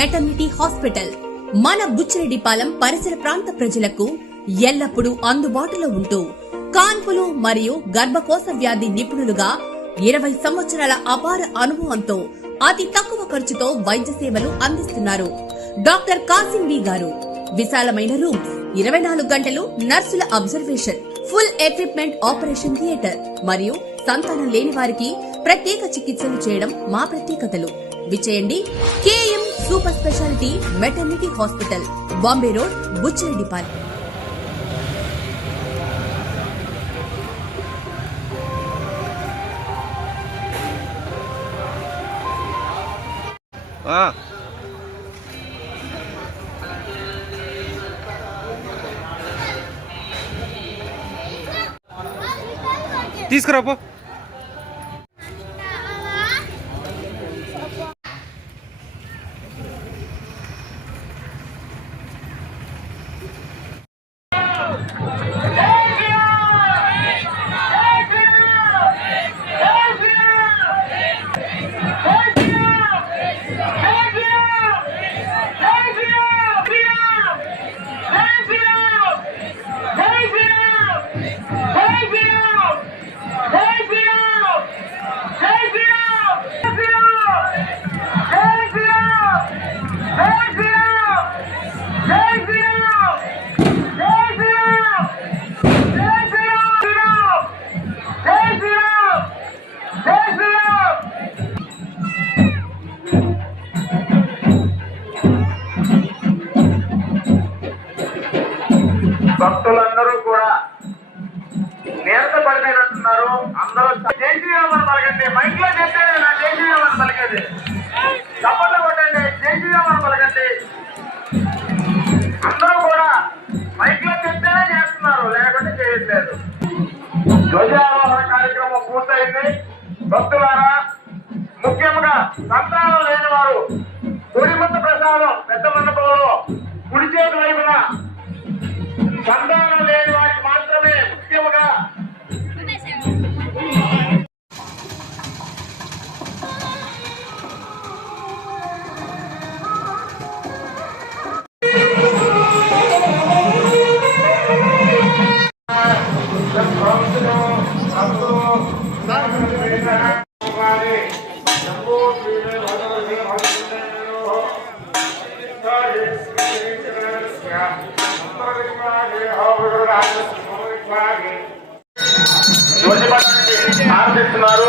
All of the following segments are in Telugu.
మెటర్నిటీ హాస్పిటల్ మన బుచ్చిరెడ్డిపాలెం పరిసర ప్రాంత ప్రజలకు ఎల్లప్పుడూ అందుబాటులో ఉంటూ కాన్పులు మరియు గర్భకోశ వ్యాధి నిపుణులుగా 20 సంవత్సరాల అపార అనుభవంతో అతి తక్కువ ఖర్చుతో వైద్య సేవలు అందిస్తున్నారు. డాక్టర్ కాసిం బి గారు విశాలమైన రూమ్స్, 24 గంటలు నర్సుల observation, full equipment operation theatre మరియు సంతానం లేని వారికి ప్రత్యేక చికిత్సలు చేయడం మా ప్రత్యేకతలు. విచేయండి KM super speciality maternity hospital, Bombay road, Buchireddypalem. తీసుకురాపో. భక్తులందరూ కూడా నేత పడిపోయినట్టున్నారు. అందరూ జై శ్రీరామ్ అని పలకండి. మైక్ లో చెప్తే నా జై శ్రీరామ్ అని పలకండి. చప్పట్లు కొట్టండి, జై శ్రీరామ్ అని పలకండి. అందరూ కూడా మైక్ లో చెప్తేనే చేస్తున్నారు, లేకుంటే చేయట్లేదు. ధ్వజారోహణ కార్యక్రమం పూర్తయింది. భక్తులారా, ముఖ్యంగా సంతానం లేని వారు గుడిముద్ద ప్రసాదం పెద్ద మండపంలో కుడి చేతి వైపున సంతానం లేని వారికి మాత్రమే ముఖ్యంగా ఆరాధిస్తున్నారు.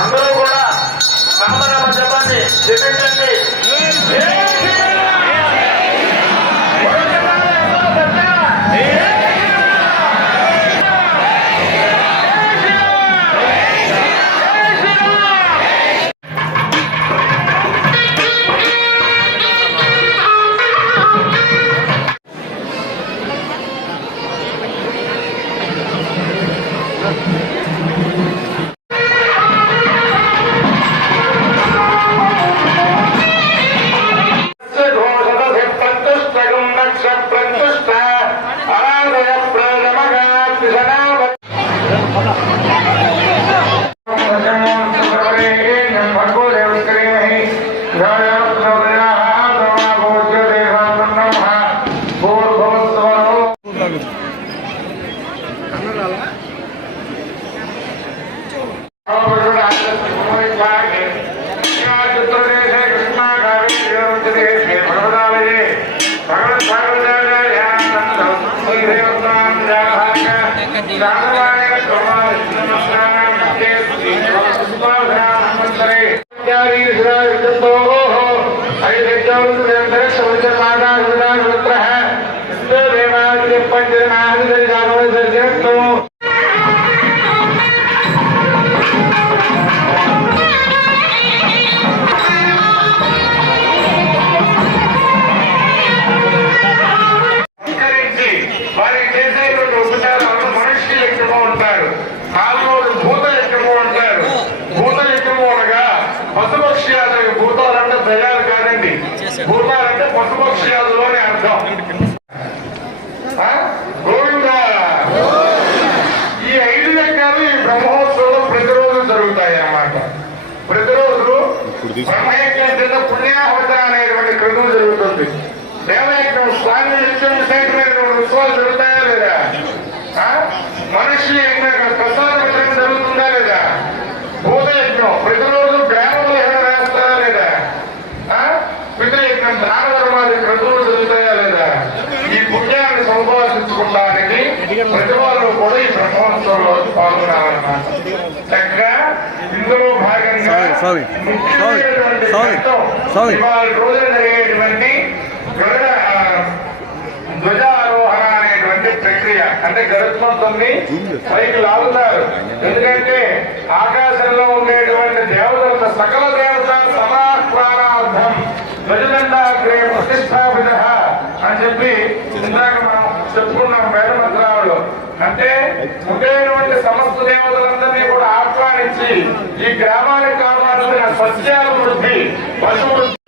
అందరూ కూడా నామనామ చెప్పండి, చెప్పించండి. భూతాలంటే పశుపక్ష్యాదులోని అర్థం. గోవింద ఈ 5 లెక్కలు ఈ బ్రహ్మోత్సవం ప్రతిరోజు జరుగుతాయి అన్నమాట. ప్రతిరోజు బ్రహ్మయజ్ఞం కింద పుణ్యాహవచన అనేటువంటి క్రతువు జరుగుతుంది. దేవయజ్ఞం స్వామి నిత్యం విశేషమైనటువంటి ఉత్సవాలు జరుగుతాయా లేదా? మనిషి ప్రసాద వితరణ జరుగుతుందా లేదా? భూతయజ్ఞం ప్రతిరోజు గ్రామంలో ఏమైనా వేస్తారా లేదా? పితృయజ్ఞం దాన ధర్మాది క్రతువులు జరుగుతాయా లేదా? ఈ పుణ్యాన్ని సంపాదించుకోవడానికి ప్రతి వాళ్ళు కూడా ఈ బ్రహ్మోత్సవంలో పాల్గొనాలన్నమాట. చక్కగా ఇందులో భాగంగా ముఖ్యమైనటువంటి ఇవాళ రోజున జరిగేటువంటి ధ్వజారోహణ అనేటువంటి ప్రక్రియ. అంటే గరుత్మంతుని పైకి లాగుతారు. ఎందుకంటే ఆకాశంలో ఉండేటువంటి దేవతల సకల దేవత సమాహ్వానార్థం ధ్వజదండాగ్రే ప్రతిష్టాపిత అని చెప్పి ఇందాక మనం చెప్పుకున్నాం వేద మంత్రాలు. అంటే ఉండేటువంటి సమస్త దేవతలందరినీ కూడా ఆహ్వానించి ఈ గ్రామానికి కావాల్సిన సస్యాల వృద్ధి, పశు వృద్ధి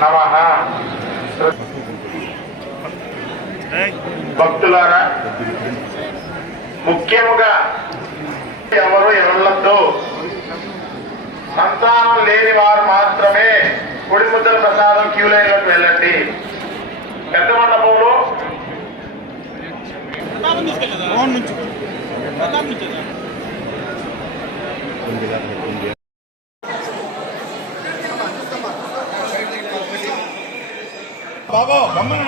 నమః. భక్తులారా, ముఖ్యముగా ఎవరు ఎవళ్ళతో సంతానం లేని వారు మాత్రమే గుడి ముద్దల ప్రసాదం క్యూ లైన్లోకి వెళ్ళండి. పెద్ద మండపంలో బాబా బొమ్మలు